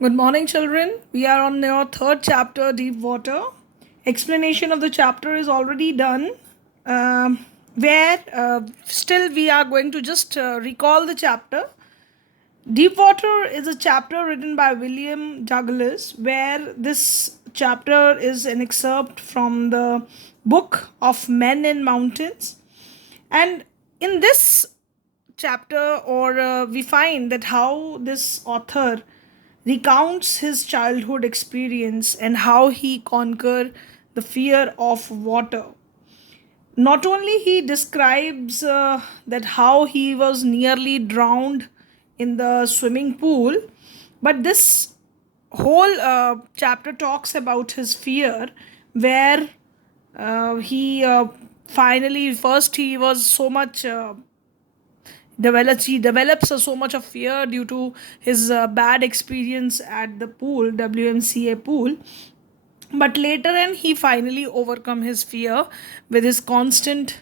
Good morning, children. We are on your third chapter, Deep Water. Explanation of the chapter is already done. Where still we are going to just recall the chapter. Deep Water is a chapter written by William Douglas, where this chapter is an excerpt from the book of Men and Mountains. And in this chapter, we find that how this author recounts his childhood experience and how he conquered the fear of water. Not only he describes that how he was nearly drowned in the swimming pool, but this whole chapter talks about his fear, where he finally first he was so much develops so much of fear due to his bad experience at the pool, WMCA pool. But later on, he finally overcome his fear with his constant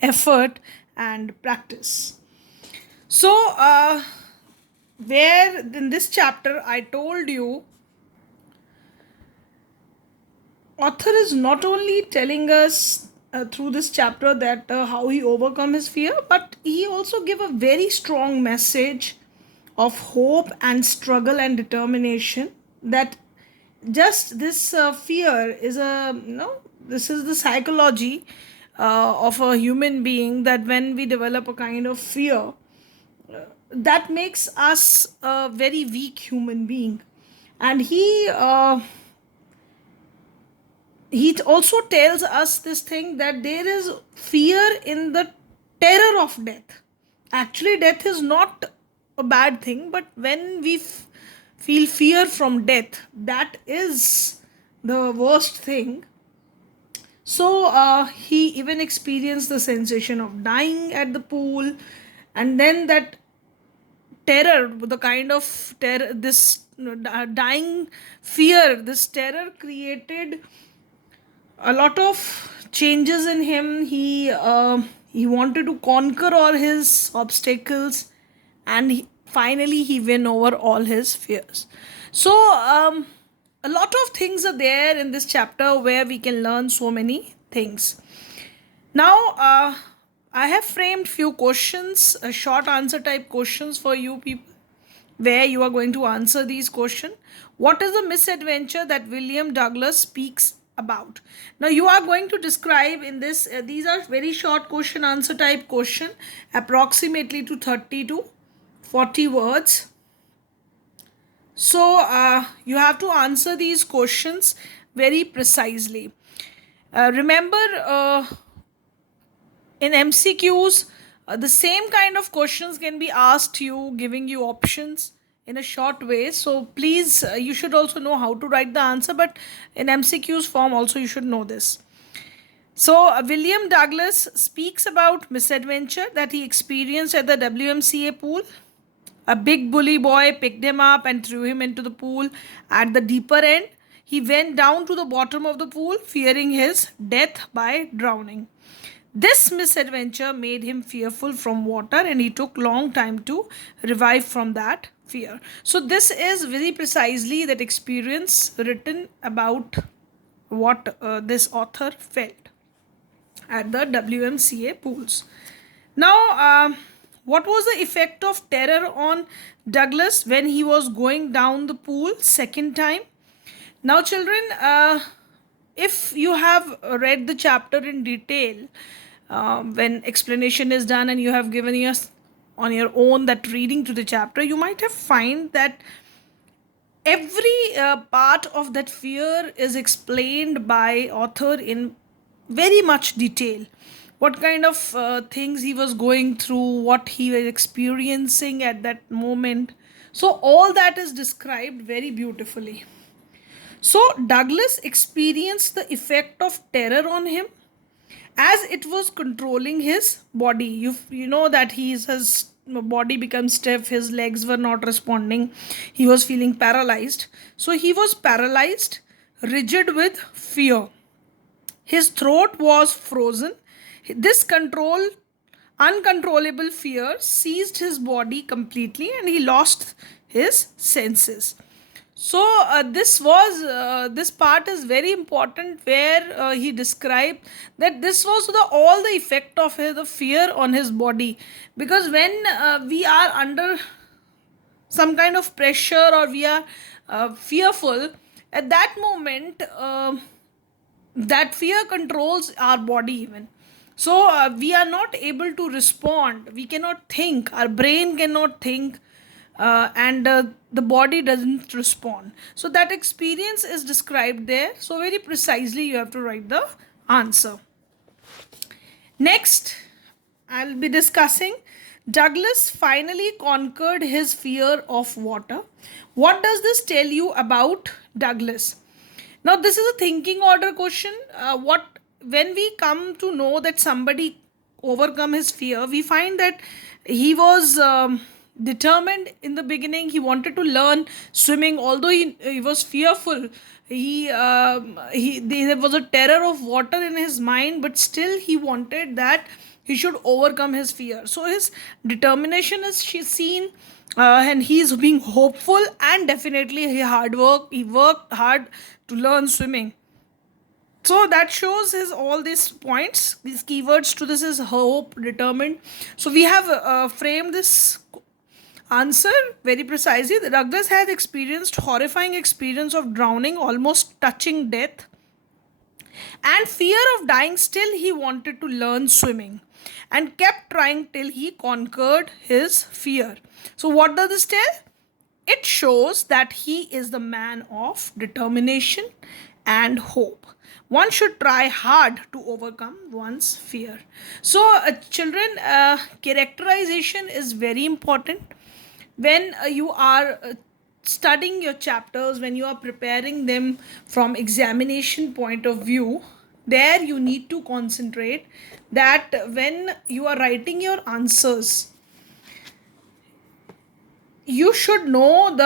effort and practice. So, where in this chapter I told you, author is not only telling us through this chapter that how he overcome his fear, but he also give a very strong message of hope and struggle and determination, that just this fear is this is the psychology of a human being, that when we develop a kind of fear, that makes us a very weak human being. And he also tells us this thing, that there is fear in the terror of death. Actually, death is not a bad thing, but when we feel fear from death, that is the worst thing. So he even experienced the sensation of dying at the pool, and then that terror, the kind of terror, this dying fear, this terror created a lot of changes in him. He wanted to conquer all his obstacles, and finally he win over all his fears. So a lot of things are there in this chapter where we can learn so many things. Now I have framed few questions, short answer type questions for you people, where you are going to answer these questions. What is the misadventure that William Douglas speaks about? Now you are going to describe in this, these are very short question answer type question, approximately to 30 to 40 words. So you have to answer these questions very precisely. Remember, in MCQs, the same kind of questions can be asked you, giving you options in a short way. So please, you should also know how to write the answer, but in MCQs form also you should know this. So William Douglas speaks about misadventure that he experienced at the WMCA pool. A big bully boy picked him up and threw him into the pool at the deeper end. He went down to the bottom of the pool, fearing his death by drowning. This misadventure made him fearful from water, and he took long time to revive from that fear. So this is very precisely that experience written about what this author felt at the WMCA pools. Now, what was the effect of terror on Douglas when he was going down the pool second time? Now, children, if you have read the chapter in detail, when explanation is done and you have given us on your own that reading to the chapter, you might have find that every part of that fear is explained by author in very much detail. What kind of things he was going through, what he was experiencing at that moment. So all that is described very beautifully. So Douglas experienced the effect of terror on him as it was controlling his body. You know that his body became stiff, his legs were not responding, he was feeling paralyzed. So he was paralyzed, rigid with fear. His throat was frozen. This uncontrollable fear seized his body completely, and he lost his senses. So this part is very important, where he described that this was the all the effect of the fear on his body, because when we are under some kind of pressure, or we are fearful, at that moment that fear controls our body even. So we are not able to respond, we cannot think, our brain cannot think, and the body doesn't respond. So that experience is described there, so very precisely you have to write the answer. Next, I'll be discussing Douglas finally conquered his fear of water. What does this tell you about Douglas? Now, this is a thinking order question. What When we come to know that somebody overcome his fear, we find that he was determined in the beginning. He wanted to learn swimming, although he was fearful. There was a terror of water in his mind, but still he wanted that he should overcome his fear. So his determination is seen, and he is being hopeful, and definitely he worked hard to learn swimming. So that shows his all these points, these keywords to this is hope, determined. So we have framed this answer very precisely. Douglas has experienced horrifying experience of drowning, almost touching death, and fear of dying. Still he wanted to learn swimming and kept trying till he conquered his fear. So what does this tell? It shows that he is the man of determination and hope. One should try hard to overcome one's fear. So children, characterization is very important when you are studying your chapters, when you are preparing them from examination point of view. There you need to concentrate that when you are writing your answers, you should know in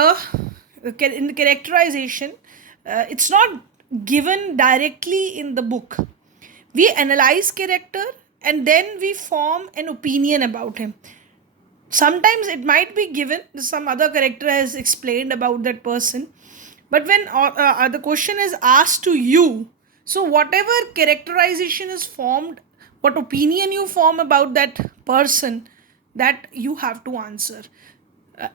the characterization, it's not given directly in the book. We analyze character and then we form an opinion about him. Sometimes it might be given, some other character has explained about that person, but when the question is asked to you, so whatever characterization is formed, what opinion you form about that person, that you have to answer.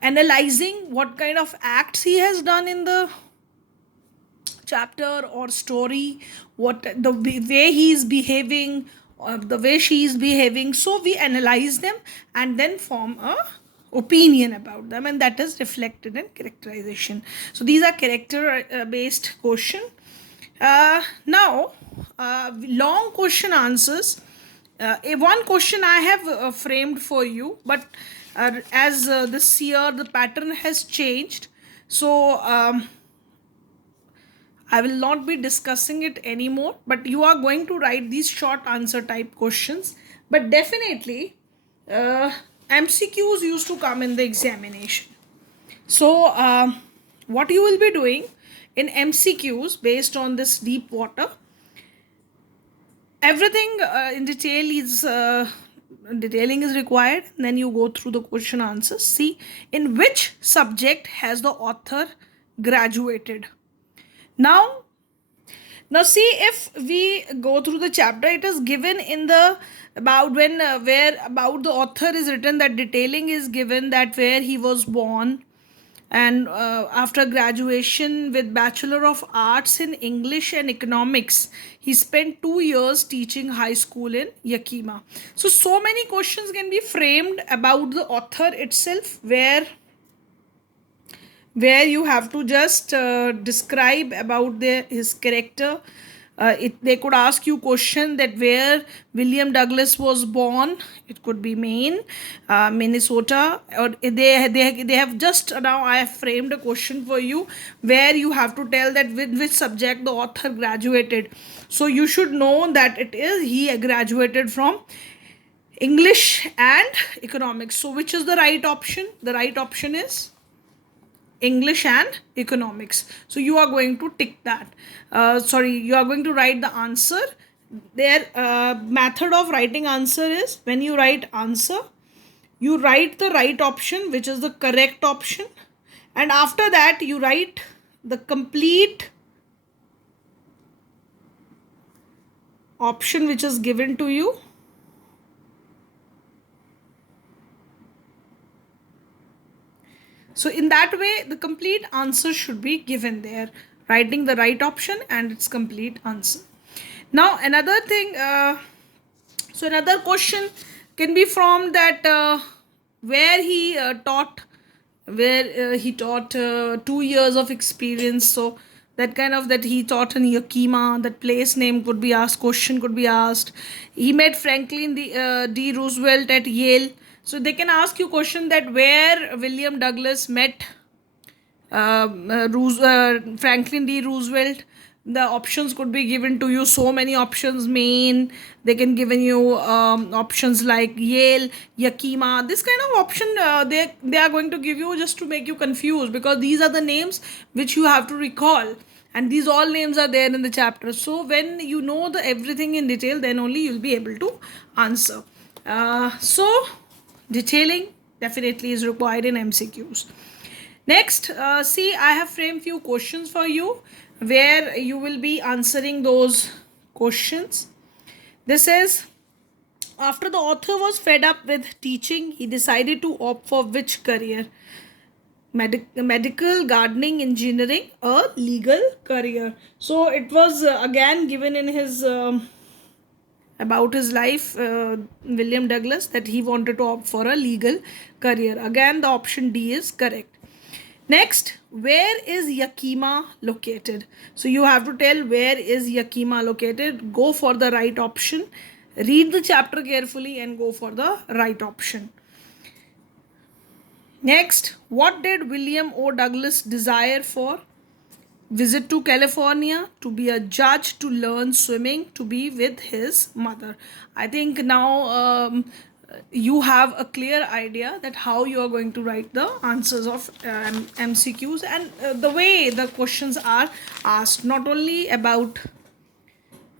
Analyzing what kind of acts he has done in the chapter or story, what the way he is behaving, or the way she is behaving. So we analyze them and then form a opinion about them, and that is reflected in characterization. So these are character based question. Now long question answers. One question I have framed for you, but as this year the pattern has changed, so I will not be discussing it anymore, but you are going to write these short answer type questions. But definitely, MCQs used to come in the examination. So, what you will be doing in MCQs based on this deep water, everything in detail is detailing is required. Then you go through the question answers. See in which subject has the author graduated. Now see, if we go through the chapter, it is given in the about when where about the author is written, that detailing is given, that where he was born, and after graduation with Bachelor of Arts in English and Economics, he spent 2 years teaching high school in Yakima. So many questions can be framed about the author itself, where you have to just describe about his character. They could ask you question that where William Douglas was born. It could be Maine, Minnesota, or they have just now I have framed a question for you where you have to tell that with which subject the author graduated. So you should know that he graduated from English and Economics. So which is the right option? The right option is English and Economics. So you are going to tick that. You are going to write the answer. Their method of writing answer is, when you write answer, you write the right option, which is the correct option, and after that you write the complete option which is given to you. So in that way, the complete answer should be given there, writing the right option and its complete answer. Now another thing, so another question can be from that where he taught, where he taught 2 years of experience. So that kind of, that he taught in Yakima, that place name could be asked, question could be asked. He met D. Roosevelt at Yale. So they can ask you question that where William Douglas met Franklin D. Roosevelt. The options could be given to you, so many options. Maine, they can given you options like Yale, Yakima. This kind of option they are going to give you just to make you confused, because these are the names which you have to recall, and these all names are there in the chapter. So when you know the everything in detail, then only you'll be able to answer. So detailing definitely is required in MCQs. Next, see, I have framed few questions for you where you will be answering those questions. This is, after the author was fed up with teaching, he decided to opt for which career? Medical, gardening, engineering, a legal career. So it was again given in his about his life, William Douglas, that he wanted to opt for a legal career. Again, the option D is correct. Next, where is Yakima located? So you have to tell where is Yakima located. Go for the right option. Read the chapter carefully and go for the right option. Next, what did William O. Douglas desire for? Visit to California, to be a judge, to learn swimming, to be with his mother. I think now you have a clear idea that how you are going to write the answers of MCQs, and the way the questions are asked, not only about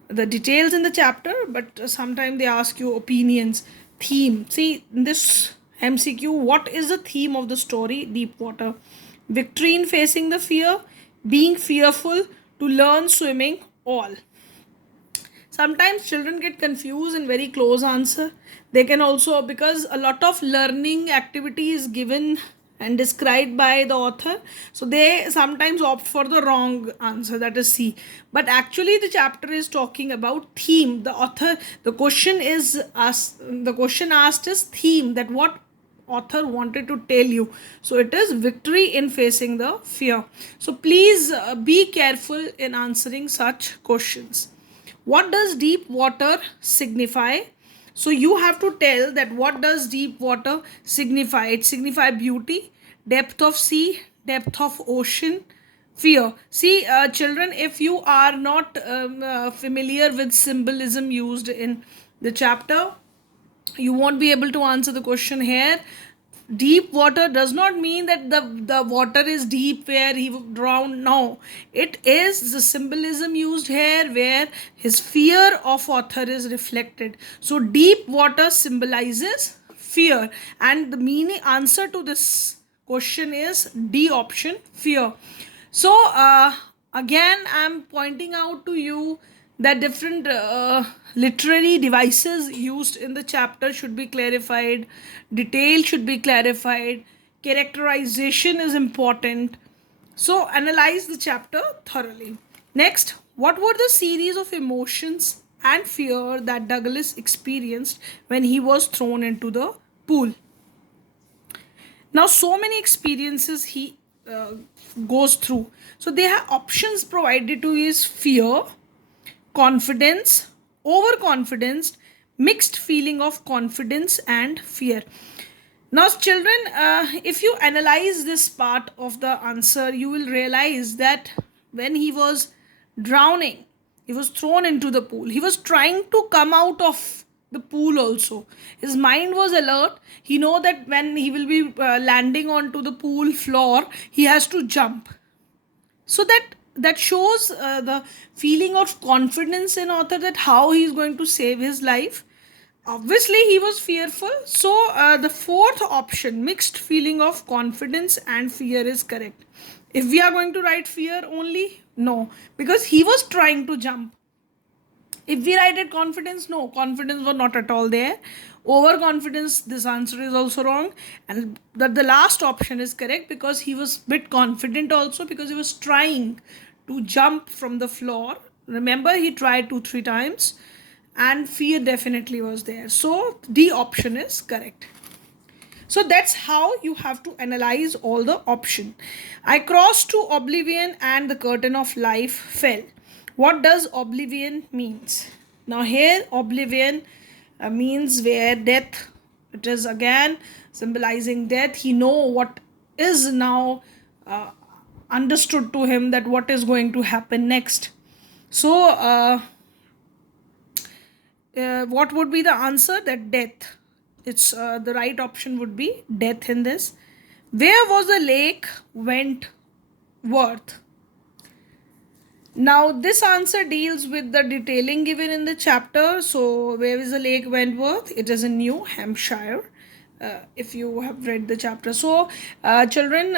the details in the chapter, but sometimes they ask you opinions, theme. See, in this MCQ, what is the theme of the story? Deepwater. Victory in facing the fear, being fearful, to learn swimming, all. Sometimes children get confused in very close answer. They can also, because a lot of learning activity is given and described by the author, so they sometimes opt for the wrong answer, that is C. But actually the chapter is talking about theme. The author, the question asked is theme, that what author wanted to tell you. So it is victory in facing the fear. So please be careful in answering such questions. What does deep water signify? So you have to tell that what does deep water signify. It signifies beauty, depth of sea, depth of ocean, fear. See, children, if you are not familiar with symbolism used in the chapter, you won't be able to answer the question here. Deep water does not mean that the water is deep where he drowned. No, it is the symbolism used here where his fear of author is reflected. So deep water symbolizes fear, and the meaning answer to this question is D option, fear. So again, I'm pointing out to you that different literary devices used in the chapter should be clarified, detail should be clarified, characterization is important. So analyze the chapter thoroughly. Next, what were the series of emotions and fear that Douglas experienced when he was thrown into the pool? Now, so many experiences he goes through. So there are options provided to his fear, confidence, overconfidence, mixed feeling of confidence and fear. Now, children, if you analyze this part of the answer, you will realize that when he was drowning, he was thrown into the pool. He was trying to come out of the pool also. His mind was alert. He know that when he will be landing onto the pool floor, he has to jump. So that shows the feeling of confidence in author, that how he is going to save his life. Obviously he was fearful, so the fourth option, mixed feeling of confidence and fear, is correct. If we are going to write fear only, no, because he was trying to jump. If we write it confidence, no, confidence was not at all there. Overconfidence, this answer is also wrong. And that the last option is correct because he was bit confident also because he was trying to jump from the floor. Remember, he tried 2-3 times and fear definitely was there. So D option is correct. So that's how you have to analyze all the option. I crossed to oblivion and the curtain of life fell. What does oblivion means? Now here oblivion means where death, it is again symbolizing death. He know what is now understood to him, that what is going to happen next. So what would be the answer? That death. It's the right option would be death in this. Where was the lake Wentworth? Now this answer deals with the detailing given in the chapter. So where is the lake Wentworth? It is in New Hampshire. If you have read the chapter. So children,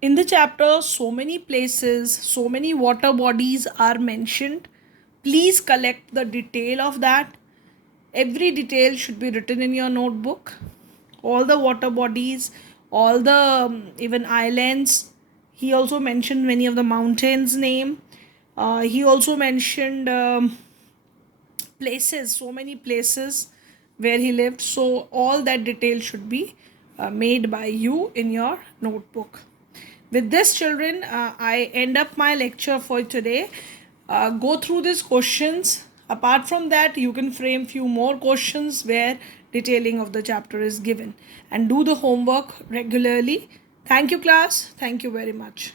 in the chapter, so many places, so many water bodies are mentioned. Please collect the detail of that. Every detail should be written in your notebook. All the water bodies, all the even islands. He also mentioned many of the mountains name. He also mentioned places, so many places where he lived. So all that detail should be made by you in your notebook. With this, children, I end up my lecture for today. Go through these questions. Apart from that, you can frame few more questions where detailing of the chapter is given, and do the homework regularly. Thank you, class. Thank you very much.